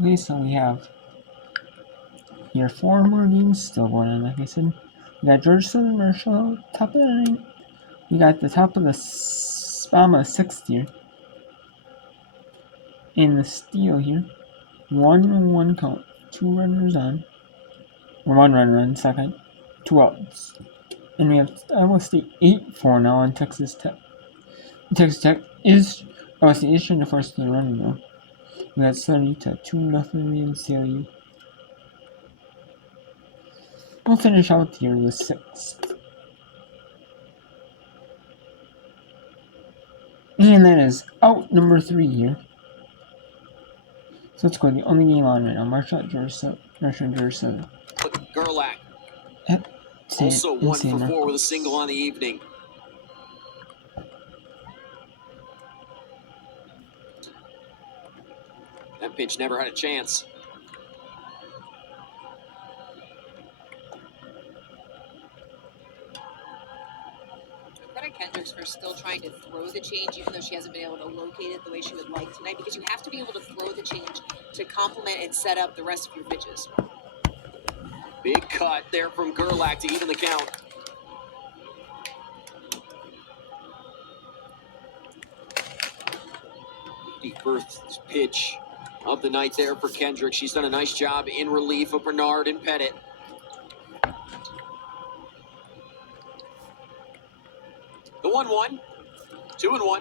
Okay, so we have here 4 more games still going on, like I said. We got Georgia Southern Marshall, top of the 9th. We got the top of the bottom of the 6th here. In the steal here. 1-1 count. 2 runners on. Or 1 runner on second. 2 outs. And we have Iowa State 8-4 now on Texas Tech. Texas Tech is Iowa State is trying to force the run though. We got 2-0 in CLU. We'll finish out here the 6th. And that is out number 3 here. So let's go to the only game on right now. Marshall at Georgia Southern. Gerlach. Also 1 for 4 with a single on the evening. That pitch never had a chance. Kendricks for still trying to throw the change, even though she hasn't been able to locate it the way she would like tonight, because you have to be able to throw the change to complement and set up the rest of your pitches. Big cut there from Gerlach to even the count. The first pitch of the night there for Kendrick. She's done a nice job in relief of Bernard and Pettit. The 1-1, 2-1.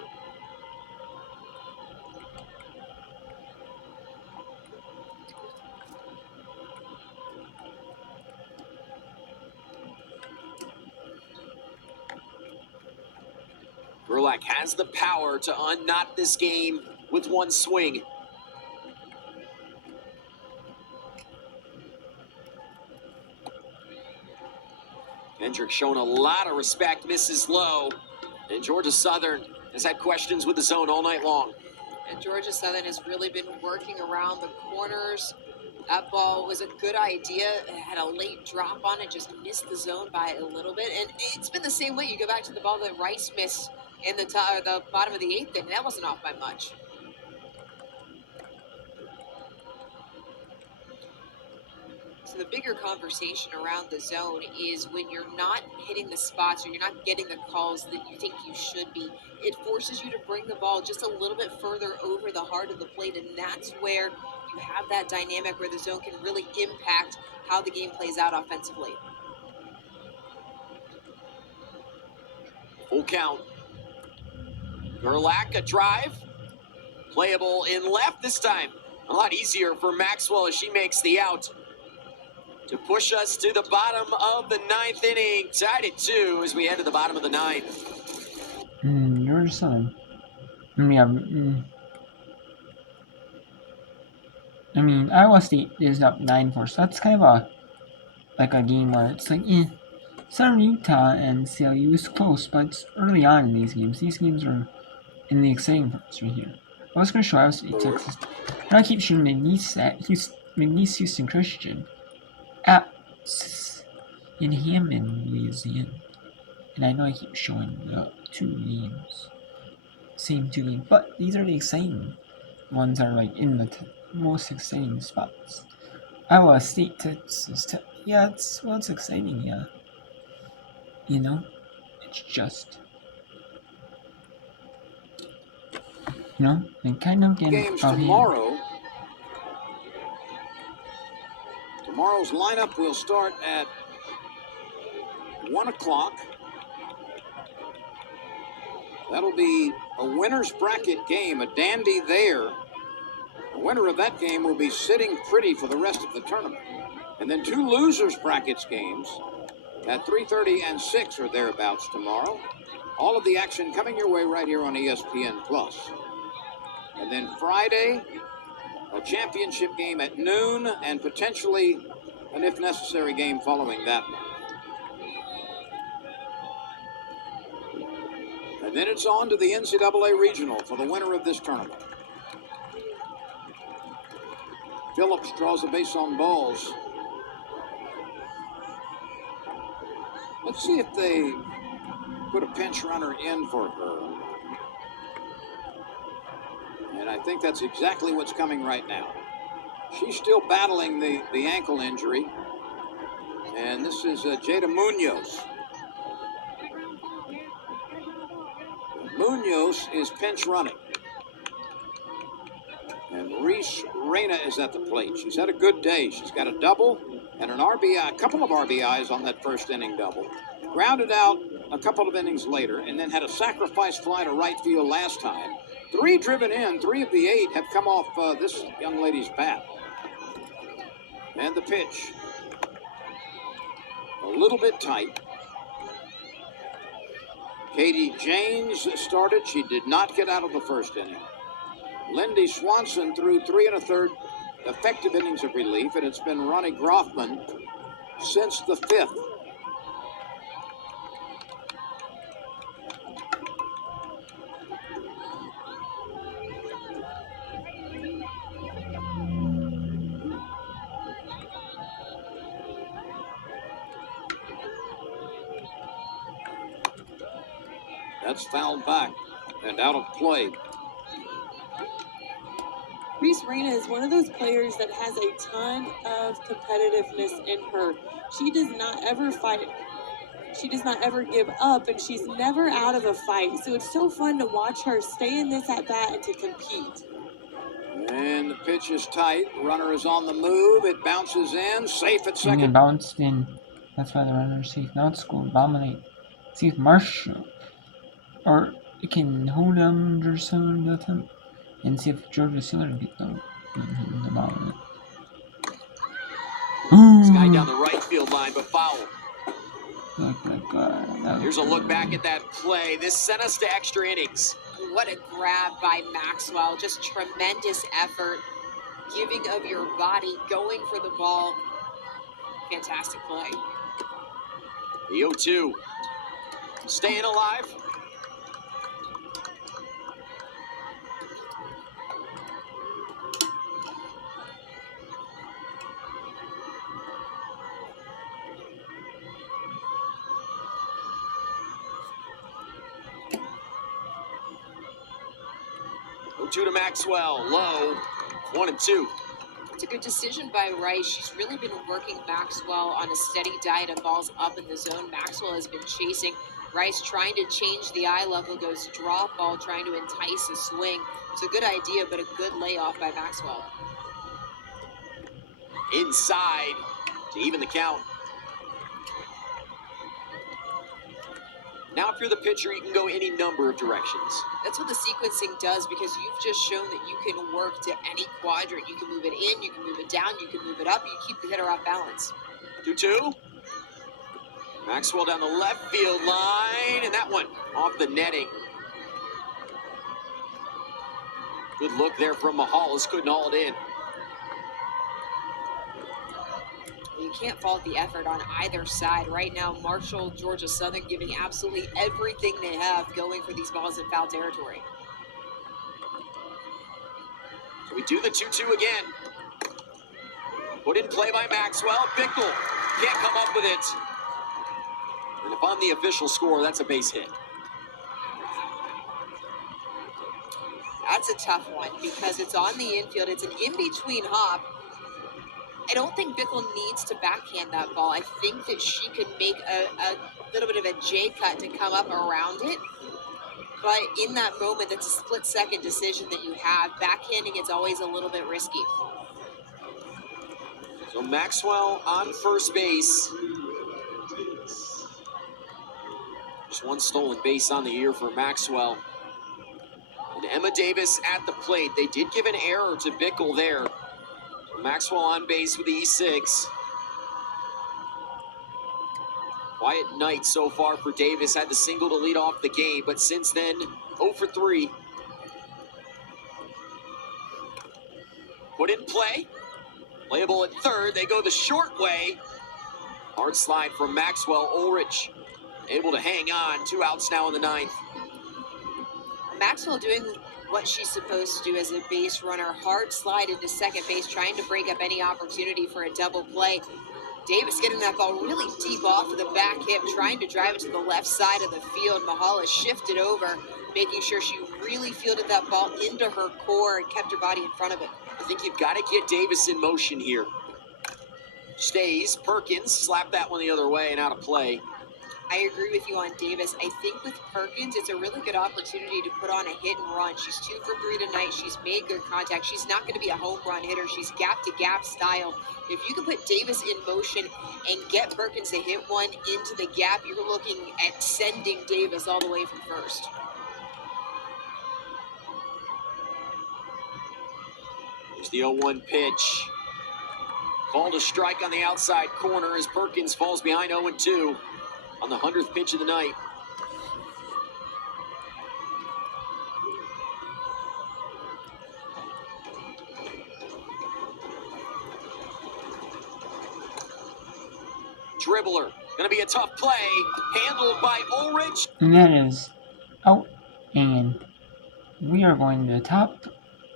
Gerlach has the power to unknot this game with one swing. Kendrick showing a lot of respect, misses low. And Georgia Southern has had questions with the zone all night long. And Georgia Southern has really been working around the corners. That ball was a good idea. It had a late drop on it, just missed the zone by a little bit. And it's been the same way. You go back to the ball that Rice missed in the bottom of the 8th inning. That wasn't off by much. So the bigger conversation around the zone is when you're not hitting the spots or you're not getting the calls that you think you should be, it forces you to bring the ball just a little bit further over the heart of the plate, and that's where you have that dynamic where the zone can really impact how the game plays out offensively. Full count. Gerlach, a drive. Playable in left this time. A lot easier for Maxwell as she makes the out to push us to the bottom of the 9th inning. Tied at 2 as we head to the bottom of the 9th. Georgia Southern. Iowa State is up 9-4, so that's kind of a game where it's like, Southern Utah and CLU is close, but it's early on in these games. These games are in the exciting parts right here. I was going to show Iowa State, Texas. And I keep showing McNeese Houston Christian at in Hammond, Louisiana. And I know I keep showing the 2 games. Same 2 games. But these are the exciting ones that are like in the most exciting spots. Iowa State, Texas. Yeah, it's exciting, yeah. It's just they kind of get games tomorrow. Tomorrow's lineup will start at 1 o'clock. That'll be a winner's bracket game, a dandy there. The winner of that game will be sitting pretty for the rest of the tournament. And then 2 losers brackets games at 3:30 and 6 or thereabouts tomorrow. All of the action coming your way right here on ESPN+. And then Friday, a championship game at noon and potentially an if necessary game following that one. And then it's on to the NCAA Regional for the winner of this tournament. Phillips draws a base on balls. Let's see if they put a pinch runner in for her. And I think that's exactly what's coming right now. She's still battling the ankle injury. And this is Jada Munoz. Munoz is pinch running. And Reese Reyna is at the plate. She's had a good day. She's got a double and an RBI, a couple of RBIs on that first inning double. Grounded out a couple of innings later, and then had a sacrifice fly to right field last time. 3 driven in, 3 of the 8 have come off this young lady's bat. And the pitch. A little bit tight. Katie James started. She did not get out of the first inning. Lindy Swanson threw 3 1/3 effective innings of relief, and it's been Ronnie Groffman since the 5th. That's fouled back and out of play. Reese Reyna is one of those players that has a ton of competitiveness in her. She does not ever fight. She does not ever give up, and she's never out of a fight. So it's so fun to watch her stay in this at-bat and to compete. And the pitch is tight. Runner is on the move. It bounces in. Safe at second. It bounced in. That's why the runner's safe. Now it's going to dominate. See if Marshall or it can hold under someone the attempt and see if Georgia Sealer beat the bottom. This guy down the right field line, but foul. Here's a look back at that play. This sent us to extra innings. What a grab by Maxwell. Just tremendous effort. Giving of your body, going for the ball. Fantastic play. The 0-2. Staying alive. Two to Maxwell, low, 1-2. It's a good decision by Rice. She's really been working Maxwell on a steady diet of balls up in the zone. Maxwell has been chasing. Rice trying to change the eye level, goes drop ball, trying to entice a swing. It's a good idea, but a good layoff by Maxwell. Inside to even the count. Now, if you're the pitcher, you can go any number of directions. That's what the sequencing does, because you've just shown that you can work to any quadrant. You can move it in, you can move it down, you can move it up, you keep the hitter off balance. 2-2. Maxwell down the left field line, and that one off the netting. Good look there from Mahalis, couldn't haul it in. You can't fault the effort on either side. Right now, Marshall, Georgia Southern giving absolutely everything they have going for these balls in foul territory. So we do the 2-2 again. Put in play by Maxwell. Bickle can't come up with it. And if on the official score, that's a base hit. That's a tough one because it's on the infield. It's an in-between hop. I don't think Bickle needs to backhand that ball. I think that she could make a little bit of a J cut to come up around it. But in that moment, that's a split-second decision that you have. Backhanding, it's always a little bit risky. So Maxwell on first base. Just one stolen base on the year for Maxwell. And Emma Davis at the plate. They did give an error to Bickle there. Maxwell on base with the E6. Quiet night so far for Davis. Had the single to lead off the game, but since then, 0 for 3. Put in play. Playable at third. They go the short way. Hard slide from Maxwell. Ulrich able to hang on. 2 outs now in the 9th. Maxwell doing what she's supposed to do as a base runner. Hard slide into second base, trying to break up any opportunity for a double play. Davis getting that ball really deep off of the back hip, trying to drive it to the left side of the field. Mahala shifted over, making sure she really fielded that ball into her core and kept her body in front of it. think you've got to get Davis in motion here. Stays. Perkins slapped that one the other way and out of play. I agree with you on Davis. I think with Perkins, it's a really good opportunity to put on a hit and run. She's 2 for 3 tonight. She's made good contact. She's not going to be a home run hitter. She's gap-to-gap style. If you can put Davis in motion and get Perkins to hit one into the gap, you're looking at sending Davis all the way from first. Here's the 0-1 pitch. Called a strike on the outside corner as Perkins falls behind 0-2 on the 100th pitch of the night. Dribbler. Going to be a tough play. Handled by Ulrich. And that is out. And we are going to the top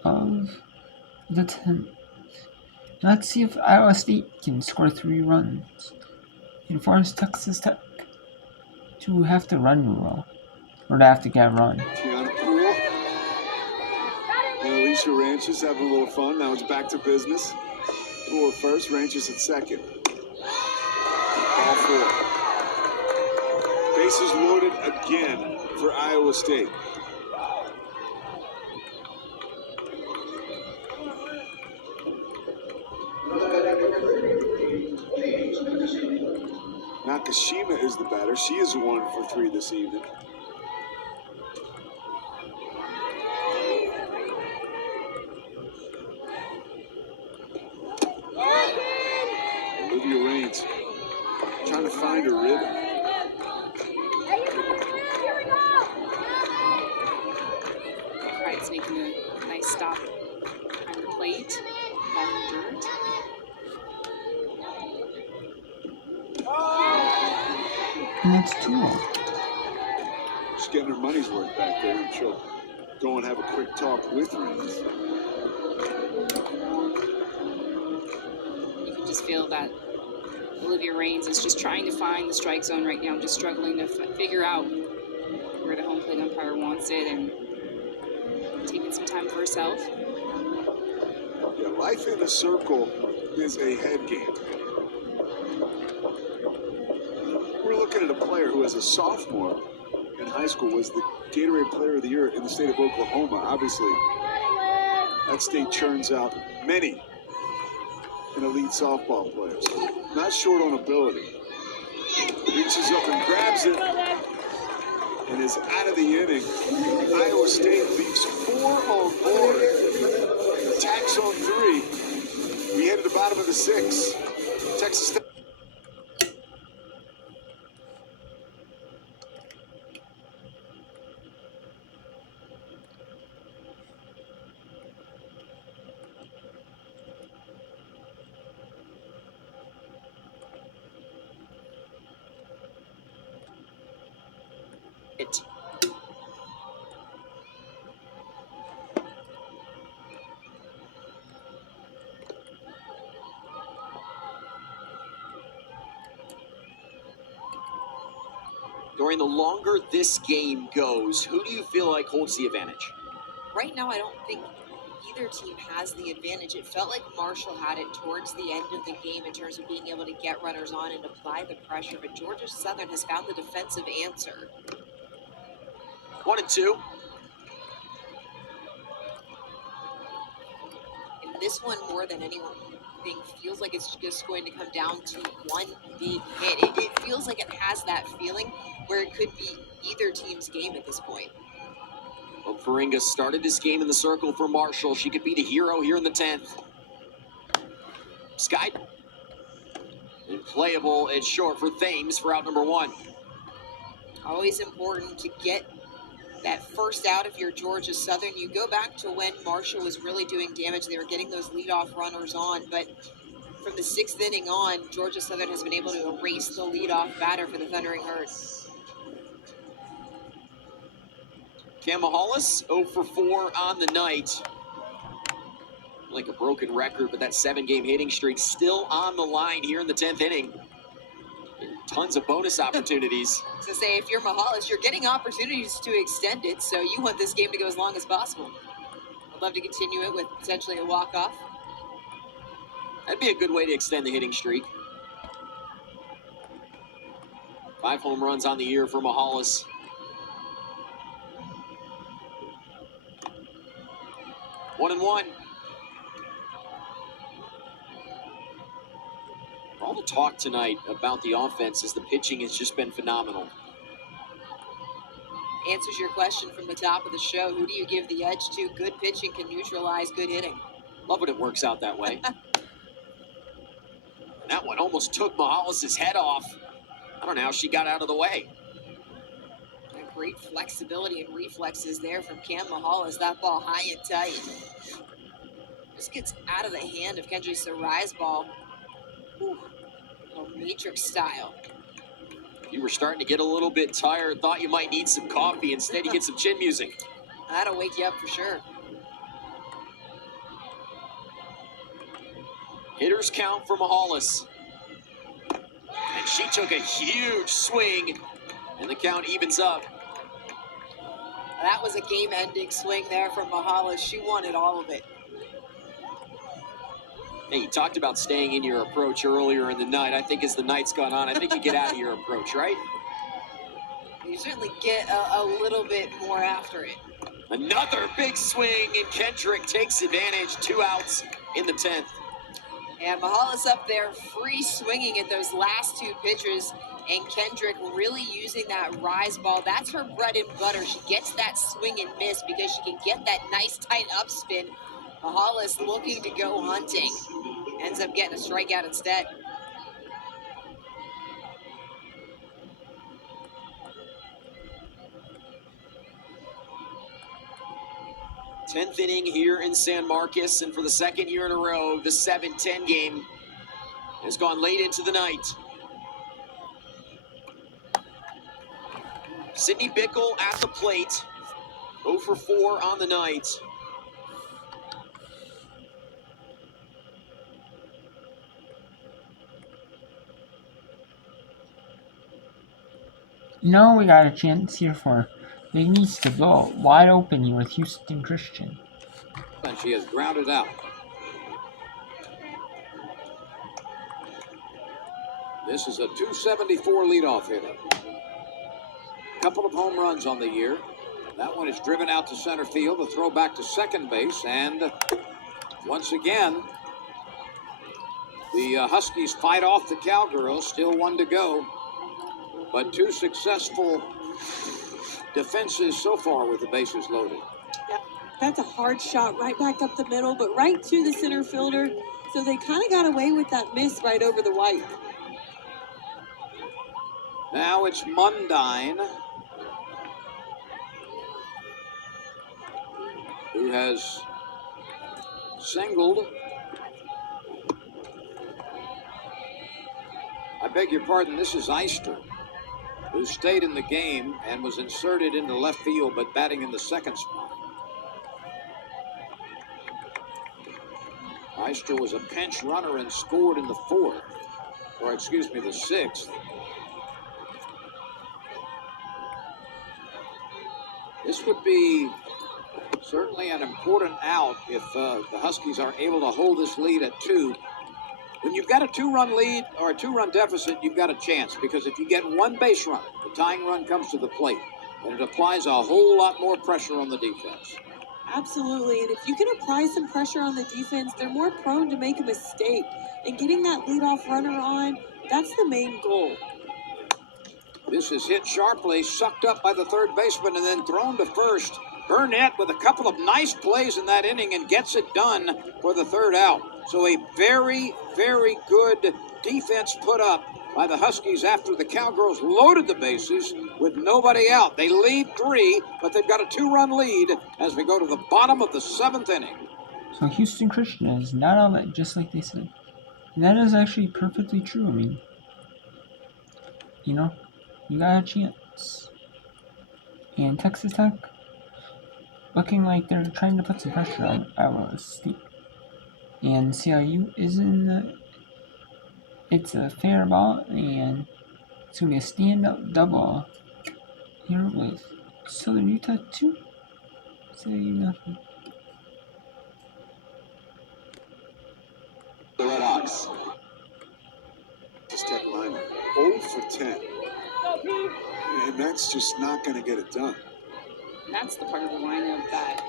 of the 10th. Let's see if Iowa State can score 3 runs and force Texas Tech to have to run rule, or to have to get run. Tiana Poole and Alicia Ranches having a little fun. Now it's back to business. Poole at first, Ranches at second. All 4. Bases loaded again for Iowa State. Nakashima is the batter. She is 1 for 3 this evening. Olivia Raines trying to find her rhythm. Wright's making a nice stop on the plate. Off the dirt. And that's 2-0. She's getting her money's worth back there, and she'll go and have a quick talk with Raines. You can just feel that Olivia Raines is just trying to find the strike zone right now, just struggling to figure out where the home plate umpire wants it and taking some time for herself. Yeah, life in a circle is a head game. We're looking at a player who, as a sophomore in high school, was the Gatorade Player of the Year in the state of Oklahoma. Obviously, that state churns out many an elite softball players. Not short on ability. Reaches up and grabs it and is out of the inning. Iowa State leaves 4 on board. Attacks on 3. We head to the bottom of the 6th. Texas State. It. During the longer this game goes, who do you feel like holds the advantage? Right now, I don't think either team has the advantage. It felt like Marshall had it towards the end of the game in terms of being able to get runners on and apply the pressure, but Georgia Southern has found the defensive answer. 1-2. And this one, more than anything, feels like it's just going to come down to one big hit. It feels like it has that feeling where it could be either team's game at this point. Well, Faringa started this game in the circle for Marshall. She could be the hero here in the 10th. Sky. And playable and short for Thames for out number 1. Always important to get that first out if you're Georgia Southern. You go back to when Marshall was really doing damage. They were getting those leadoff runners on, but from the 6th inning on, Georgia Southern has been able to erase the leadoff batter for the Thundering Herd. Cam Mahalis, 0 for 4 on the night. Like a broken record, but that 7-game hitting streak still on the line here in the 10th inning. And tons of bonus opportunities. So say if you're Mahalis, you're getting opportunities to extend it, so you want this game to go as long as possible. Love to continue it with potentially a walk-off. That'd be a good way to extend the hitting streak. 5 home runs on the year for Mahalis. One and one. All the talk tonight about the offense is the pitching has just been phenomenal. Answers your question from the top of the show. Who do you give the edge to? Good pitching can neutralize good hitting. Love when it works out that way. And that one almost took Mahalis' head off. I don't know how she got out of the way. Great flexibility and reflexes there from Cam Mahalis. That ball high and tight. Just gets out of the hand of Kendra Sarai's ball. Whew. A little matrix style. You were starting to get a little bit tired, thought you might need some coffee. Instead, you get some chin music. That'll wake you up for sure. Hitters count for Mahalis. And she took a huge swing, and the count evens up. That was a game-ending swing there from Mahalis. She wanted all of it. Hey, you talked about staying in your approach earlier in the night. I think as the night's gone on, I think you get out of your approach, right? You certainly get a little bit more after it. Another big swing, and Kendrick takes advantage. 2 outs in the 10th. And Mahalis up there free swinging at those last 2 pitchers. And Kendrick really using that rise ball. That's her bread and butter. She gets that swing and miss because she can get that nice tight upspin. Mahalis looking to go hunting. Ends up getting a strikeout instead. Tenth inning here in San Marcos, and for the second year in a row, the 7-10 game has gone late into the night. Sydney Bickle at the plate, 0 for 4 on the night. You know, we got a chance here for Big Needs to blow it wide open here with Houston Christian. And she has grounded out. This is a .274 leadoff hitter. Couple of home runs on the year. That one is driven out to center field. A throw back to second base. And once again, the Huskies fight off the Cowgirls. Still 1 to go. But 2 successful defenses so far with the bases loaded. Yeah, that's a hard shot right back up the middle, but right to the center fielder. So they kind of got away with that miss right over the white. Now it's Mundine, who has singled. I beg your pardon, this is Eister, who stayed in the game and was inserted into left field, but batting in the second spot. Eister was a pinch runner and scored in the 4th, or excuse me, the 6th. This would be certainly an important out if the Huskies are able to hold this lead at 2. When you've got a 2-run lead or a 2-run deficit, you've got a chance, because if you get 1 base runner, the tying run comes to the plate, and it applies a whole lot more pressure on the defense. Absolutely, and if you can apply some pressure on the defense, they're more prone to make a mistake. And getting that leadoff runner on, that's the main goal. This is hit sharply, sucked up by the third baseman, and then thrown to first. Burnett with a couple of nice plays in that inning and gets it done for the 3rd out. So a very, very good defense put up by the Huskies after the Cowgirls loaded the bases with nobody out. They lead 3, but they've got a 2-run lead as we go to the bottom of the 7th inning. So Houston Christian is not out of it, just like they said. And that is actually perfectly true. I mean, you know, you got a chance. And Texas Tech, looking like they're trying to put some pressure on Iowa State. And CIU is in the, it's a fair ball, and it's going to be a stand-up double here with Southern Utah 2. CIU nothing. The Redhawks. This Tech lineup, 0 for 10. And that's just not going to get it done. That's the part of the lineup that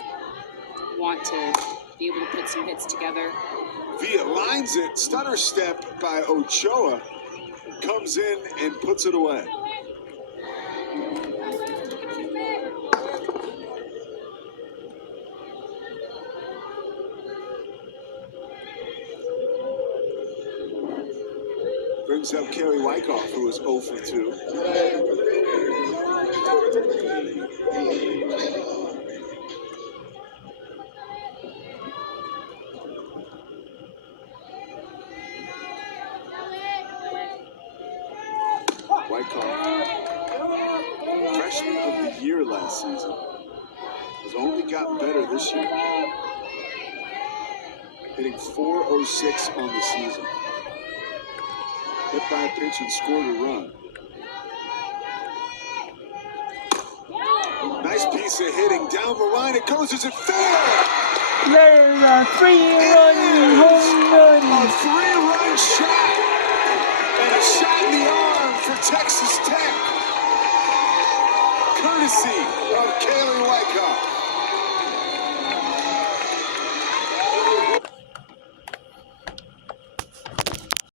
want to be able to put some hits together. Villa lines it, stutter step by Ochoa, comes in and puts it away. Brings up Kerry Wyckoff, who was 0 for 2. Wyckoff, freshman of the year last season, has only gotten better this year. Hitting .406 on the season. Hit by a pitch and scored a run. Nice piece of hitting down the line. It goes. Is it fair? There's a 3-run home run. A 3-run shot. And a shot in the arm for Texas Tech. Courtesy